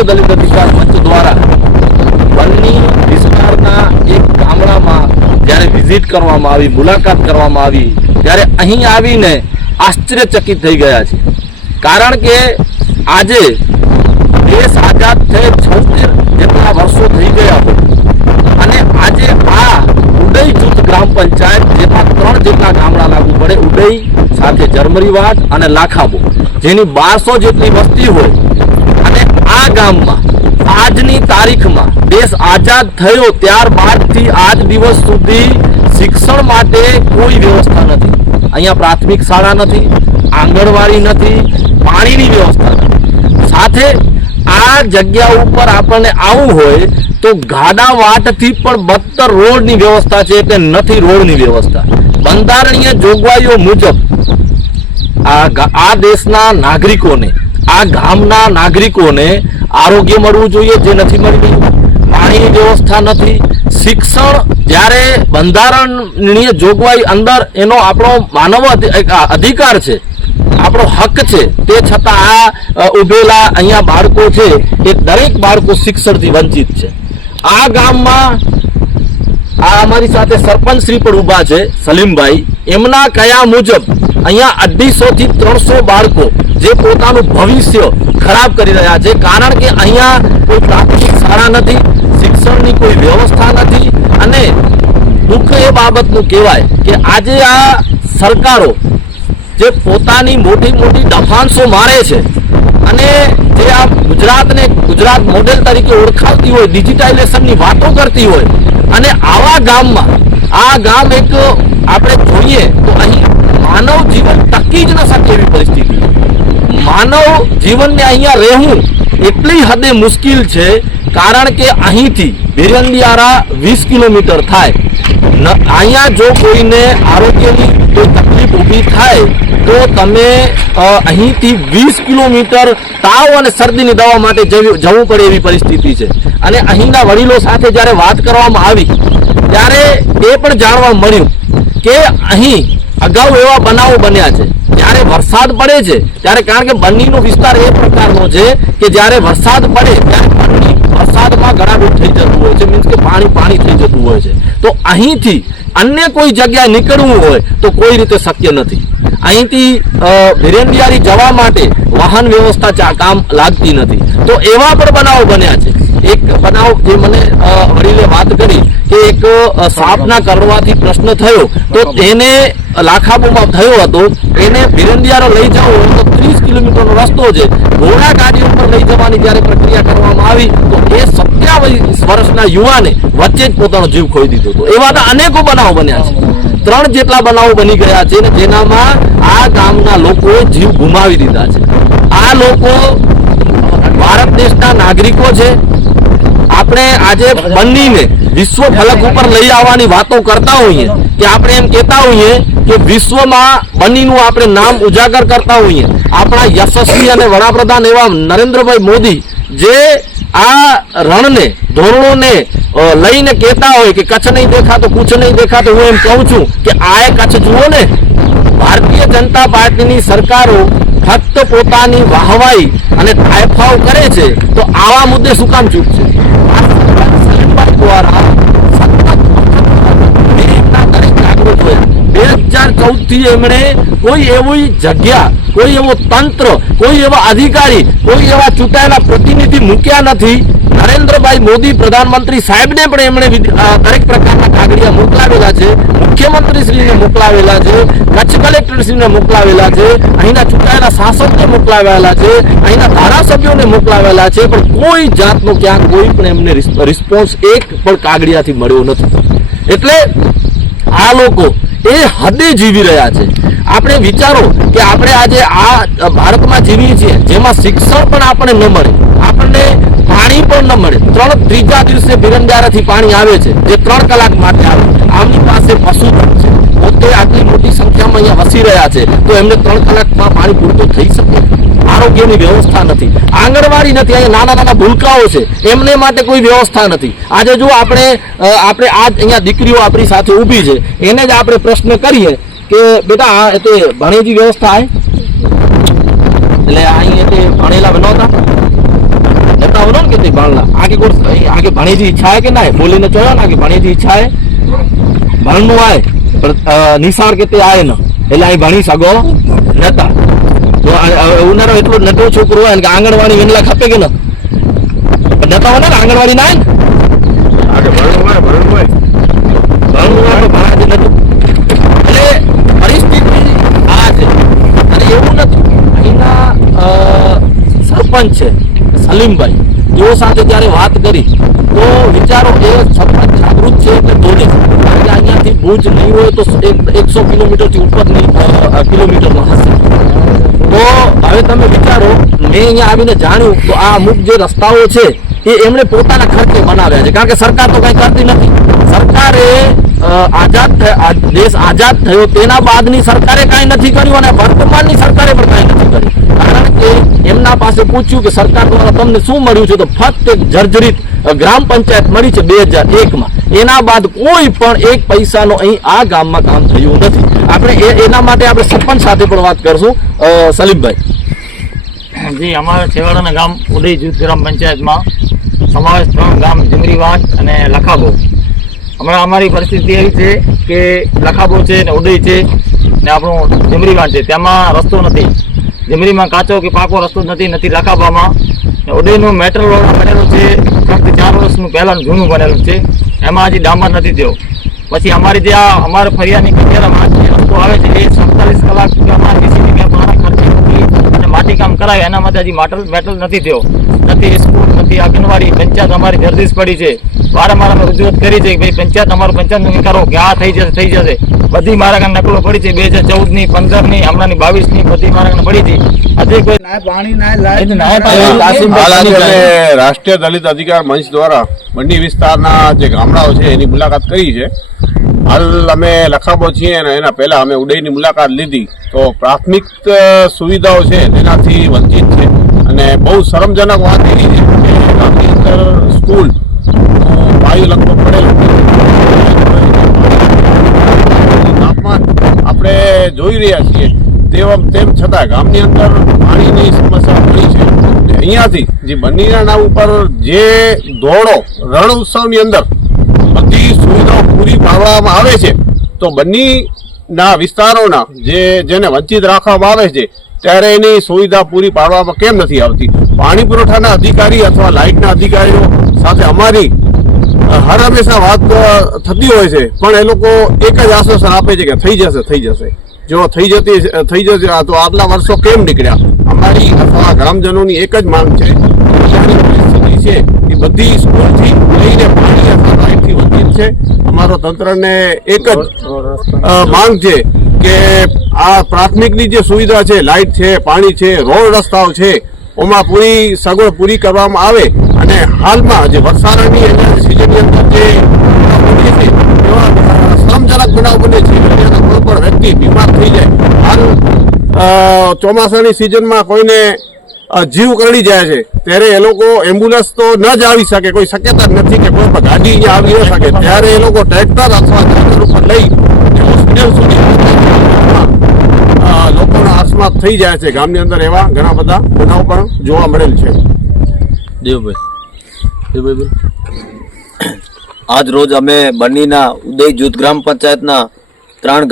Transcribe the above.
રાષ્ટ્રીય દલિત અધિકાર મંચ દ્વારા બન્ની વિસ્તારના એક ગામડામાં જ્યારે વિઝિટ કરવામાં આવી, મુલાકાત કરવામાં આવી, ત્યારે અહીં આવીને આશ્ચર્યચકિત થઈ ગયા છે. કારણ કે આજે દેશ આઝાદ થયે છોતેર જેટલા વર્ષો થઈ ગયા હોય. અને આજે આ ઉદય જૂથ ગ્રામ પંચાયત જેમાં ત્રણ જેટલા ગામડા લાગુ પડે, ઉદય, સાથે જરમરીવાડ અને લાખાબો જેની બારસો જેટલી વસ્તી હોય આ ગામમાં. આજની તારીખમાં દેશ આઝાદ થયો ત્યારબાદથી આજ દિવસ સુધી શિક્ષણ માટે કોઈ વ્યવસ્થા નથી. અહીંયા પ્રાથમિક શાળા નથી, આંગણવાડી નથી, પાણીની વ્યવસ્થા નથી. સાથે આ જગ્યા ઉપર આપણને આવવું હોય તો ગાડા વાટથી પણ બદતર રોડની વ્યવસ્થા છે કે નથી રોડની વ્યવસ્થા. બંધારણીય જોગવાઈઓ મુજબ આ દેશના નાગરિકોને આ ગામના નાગરિકોને આરોગ્ય મળવું જોઈએ જે નથી મળી રહ્યું પાણીની વ્યવસ્થા નથી. શિક્ષણ જ્યારે બંધારણીય જોગવાઈ અંદર એનો આપણો માનવ અધિ- અધિકાર છે, આપણો હક છે, તે છતાં આ ઉભેલા અહીંયા બાળકો છે, એ દરેક બાળકો શિક્ષણથી વંચિત છે. આ ગામમાં આ અમારી સાથે સરપંચ શ્રી પણ ઊભા છે, સલીમભાઈ. એમના કયા મુજબ અહીંયા અઢીસો થી ત્રણસો બાળકો જે પોતાનું ભવિષ્ય ખરાબ કરી રહ્યા છે. કારણ કે અહીંયા કોઈ પ્રાથમિક શાળા નથી, શિક્ષણની કોઈ વ્યવસ્થા નથી અને દુઃખ એ બાબતનું કહેવાય કે આજે આ સરકારો જે પોતાની મોટી મોટી દફાંસો મારે છે અને જે આ ગુજરાતને ગુજરાત મોડેલ તરીકે ઓળખાવતી હોય ડિજિટાઇઝેશનની વાતો કરતી હોય અને આવા ગામમાં આ ગામ એક, આપણે જોઈએ તો અહીં માનવ જીવન ટકી જ ન શકે એવી પરિસ્થિતિ. માનવ જીવનને અહીંયા રહેવું એટલી હદે મુશ્કેલ છે, કારણ કે અહીંથી બિરંદિયારા વીસ કિલોમીટર થાય. અહીંયા જો કોઈને આરોગ્યની કોઈ તકલીફ ઊભી થાય, તો તમે અહીંથી વીસ કિલોમીટર તાવ અને શરદીની દવા માટે જવું પડે એવી પરિસ્થિતિ છે. અને અહીંના વડીલો સાથે જ્યારે વાત કરવામાં આવી ત્યારે એ પણ જાણવા મળ્યું કે અહીં અગાઉ એવા બનાવો બન્યા છે. જ્યારે વરસાદ પડે છે, ત્યારે કારણ કે બન્નીનો વિસ્તાર એ પ્રકારનો છે કે જ્યારે વરસાદ પડે ત્યારે બન્ની વરસાદમાં ગળાડૂબ થઈ જતું હોય છે મીન્સ કે પાણી પાણી થઈ જતું હોય છે. તો અહીંથી અન્ય કોઈ જગ્યાએ નીકળવું હોય તો કોઈ રીતે શક્ય નથી. અહીંથી ભીરેન્ડિયારી જવા માટે વાહન વ્યવસ્થા કામ લાગતી નથી. તો એવા પણ બનાવો બન્યા છે. એક બનાવ જે મને વડીલે વાત કરી કે એક સાપના કરવાથી પ્રશ્ન થયો, તો તેને લાખાબોમાં થયો હતો. એને ભીરંડિયારો લઈ જવો તો ત્રીસ કિલોમીટરનો રસ્તો છે. ઘોડા ગાડી ઉપર લઈ જવાની જ્યારે પ્રક્રિયા કરવામાં આવી, તો એ સત્યાવીસ વર્ષના યુવાને વચ્ચે જ પોતાનો જીવ ખોઈ દીધો હતો. એવા તો અનેકો બનાવો બન્યા છે. ત્રણ જેટલા બનાવો બની ગયા છે ને જેનામાં આ ગામના લોકો જીવ ગુમાવી દીધા છે. આ લોકો ભારત દેશના નાગરિકો છે આપણે આજે બનીને વિશ્વ ફલક ઉપર લઈ આવવાની વાતો કરતા હોઈએ કે આપણે એમ કહેતા હોઈએ કે વિશ્વમાં બનીનું આપણે નામ ઉજાગર કરતા હોઈએ. આપણા યશસ્વી અને વડાપ્રધાન એવા નરેન્દ્રભાઈ મોદી જે આ રણને, ધોરણોને લઈને કહેતા હોય કે કચ્છ નહીં દેખાતો કુછ નહીં દેખાતો, હું એમ કહું છું કે આ એ કચ્છ જુઓ ને. ભારતીય જનતા પાર્ટીની સરકારો ફક્ત પોતાની વાહવાઈ અને તાયફાવ કરે છે, તો આવા મુદ્દે શું કામ ચૂક છે આ સરકાર સલીમભાઈ દ્વારા સતત દેશના દરેક નાગરિકોએ બે હજાર ચૌદથી એમણે કોઈ એવી જગ્યા, કોઈ એવો તંત્ર, કોઈ એવા અધિકારી, કોઈ એવા ચૂંટાયેલા પ્રતિનિધિ મૂક્યા નથી. નરેન્દ્રભાઈ મોદી પ્રધાનમંત્રી સાહેબને પણ એમણે દરેક પ્રકારના કાગળિયા મોકલાવેલા છે. મુખ્યમંત્રી શ્રીને મોકલાવેલા છે, કચ્છ કલેક્ટર શ્રીને મોકલાવેલા છે, અહીંના ચૂંટાયેલા શાસકને મોકલાવેલા છે, અહીંના ધારાસભ્યોને મોકલાવેલા છે, પણ કોઈ જાતનો ક્યાંક, કોઈ પણ એમને રિસ્પોન્સ એક પણ કાગળિયાથી મળ્યો નથી. એટલે આ લોકો એ હદે જીવી રહ્યા છે. આપણે વિચારો કે આપણે આજે આ ભારતમાં જીવીએ છીએ, જેમાં શિક્ષણ પણ આપણને ન મળે, આપણને પાણી પણ ન મળે. ત્રણ ત્રીજા દિવસે બિરંદારાથી પાણી આવે છે, જે ત્રણ કલાક માટે આવે આમની પાસે પશુ પણ છે. પોતે આટલી મોટી સંખ્યામાં અહીંયા વસી રહ્યા છે, તો એમને ત્રણ કલાકમાં પાણી પૂરતું થઈ શકે? આરોગ્યની વ્યવસ્થા નથી. આંગણવાડી નથી, અહીંયા નાના નાના ભૂલકાઓ છે. એમને માટે કોઈ વ્યવસ્થા નથી. આજે જો આપણે આપણે આ અહીંયા દીકરીઓ આપણી સાથે ઊભી છે, એને જ આપણે પ્રશ્ન કરીએ કે, બેટા તે ભણેજી વ્યવસ્થા હે એટલે અહીં તે ભણેલા નહોતા જતા ને કે તે ભણલા? આગે કોર્સ આગે ભણીથી ઈચ્છા હે કે ના? બોલીને ચયો ને આગે ભણેલી ઈચ્છા હે ભણનું આય. નિશાળ કે તે આય ન એટલે અહીં ભણી શકો નતા. તો ઉનાળો એટલો નટો છોકરો હોય કે આંગણવાડી વેનલા ખપે કે ન? નતા હોય ને આંગણવાડી ના સરપંચ છે સલીમભાઈ. તેઓ સાથે જ્યારે વાત કરી તો વિચારો એ સરપંચ જાગૃત છે એટલે દોડે છે કારણ કે અહીંયાથી ભુજ નહીં હોય તો એક- એકસો કિલોમીટરથી ઉપરની કિલોમીટરમાં હશે. તો હવે તમે વિચારો, મેં અહીંયા આવીને જાણ્યું તો આ અમુક જે રસ્તાઓ છે, એ એમણે પોતાના ખર્ચે બનાવ્યા છે. કારણ કે સરકાર તો કંઈ કરતી નથી. સરકારે આઝાદ દેશ આઝાદ થયો, તેના બાદની સરકારે કાંઈ નથી કર્યું અને વર્તમાનની સરકારે પણ કાંઈ નથી કર્યું. કારણ કે એમના પાસે પૂછ્યું કે સરકાર દ્વારા તમને શું મળ્યું છે? તો ફક્ત એક જર્જરિત ગ્રામ પંચાયત મળી છે બે હજાર એકમાં. એના બાદ કોઈ પણ એક પૈસાનો અહીં આ ગામમાં કામ થયું નથી. આપણે એના માટે આપણે સરપંચ સાથે પણ વાત કરશું. સલીમભાઈ. જી, અમારા છેવાડાના ગામ ઉદય જૂથ ગ્રામ પંચાયતમાં સમાવેશ ત્રણ ગામ જમરીવાંટ અને લખાબો. હમણાં અમારી પરિસ્થિતિ એવી છે કે લખાબો છે ને ઉદય છે ને આપણું જમરીવાંચ છે. તેમાં રસ્તો નથી. જમરીમાં કાચો કે પાકો રસ્તો નથી નથી લખાબામાં. ઉદયનું મેટલ રોડ બનેલું છે, ફક્ત ચાર વર્ષનું પહેલાંનું જૂનું બનેલું છે. એમાં હજી ડામર નથી થયો. પછી અમારી જે આ અમારે ફરિયાની કચેરામાં રસ્તો આવે છે, એ સત્તાવીસ કલાક સુધી અમારે નથી અને માટીકામ કરાય એના માટે હજી માટલ મેટલ નથી થયો. નથી સ્કૂલ, નથી આંગણવાડી, પંચાયત અમારી જર્દીસ પડી છે. વારંવાર અમે રજૂઆત કરી છે કે ભાઈ પંચાયત અમારું પંચાયત કરો કે આ થઈ જશે થઈ જશે. બધી મારા કાંઈ નકલો પડી છે બે હજાર ચૌદની પંદરની હમણાંની બાવીસની બધી મારા કાંઈ પડી હતી કોઈ રાષ્ટ્રીય દલિત અધિકાર મંચ દ્વારા મંડી વિસ્તારના જે ગામડાઓ છે એની મુલાકાત કરી છે. હાલ અમે લખાબો છીએ અને એના પહેલા અમે ઉડઈની મુલાકાત લીધી. તો પ્રાથમિક સુવિધાઓ છે તેનાથી વંચિત છે. અને બહુ શરમજનક વાત એવી છે કે ગામની અંદર સ્કૂલ વાયુ લગભગ પડેલું તાપમાન આપણે જોઈ રહ્યા છીએ. તેમ તેમ છતાં ગામની અંદર પાણીની સમસ્યા પડી છે. અહીંયાથી જે બન્નીના ઉપર જે દોડો રણ ઉત્સવની અંદર બધી સુવિધાઓ પૂરી પાડવામાં આવે છે, તો બન્નીના વિસ્તારોના જે જેને વંચિત રાખવામાં આવે છે, ત્યારે એની સુવિધા પૂરી પાડવામાં કેમ નથી આવતી? પાણી પુરવઠાના અધિકારી અથવા લાઇટના અધિકારીઓ સાથે અમારી હર હંમેશા વાત થતી હોય છે, પણ એ લોકો એક જ આશ્વાસન આપે છે કે થઈ જશે થઈ જશે. જો થઈ જતી થઈ જશે તો આટલા વર્ષો કેમ નીકળ્યા? અમારી અથવા ગ્રામજનોની એક જ માંગ છે પરિસ્થિતિ છે એ બધી સ્કૂલથી લઈને પાણી અથવા લાઇટથી વંચિત છે. અમારો તંત્રને એક જ માંગ છે કે આ પ્રાથમિકની જે સુવિધા છે લાઇટ છે, પાણી છે, રોડ રસ્તાઓ છે, ઓમાં પૂરી સગવડ પૂરી કરવામાં આવે અને હાલમાં જે વરસાદની સિઝનની અંદર જે બને છે, એવા શ્રમજનક બનાવ બને છે. કોઈ પણ વ્યક્તિ બીમાર થઈ જાય. હાલ ચોમાસાની સિઝનમાં કોઈને જીવ કરડી જાય છે. ત્યારે એ લોકો એમ્બ્યુલન્સ તો ન જ આવી શકે. કોઈ શક્યતા નથી કે કોઈ પણ ગાડી આવી ન શકે. ત્યારે એ લોકો ટ્રેક્ટર અથવા ટ્રેક્ટર ઉપર લઈ હોસ્પિટલ સુધી લોકોના અકસ્માત થઈ જાય છે. ગામની અંદર એવા ઘણા બધા બનાવ પણ જોવા મળેલ છે. દેવભાઈ. આજ રોજ અમે બન્નીના ઉદય જૂથ ગ્રામ પંચાયતના ત્રણ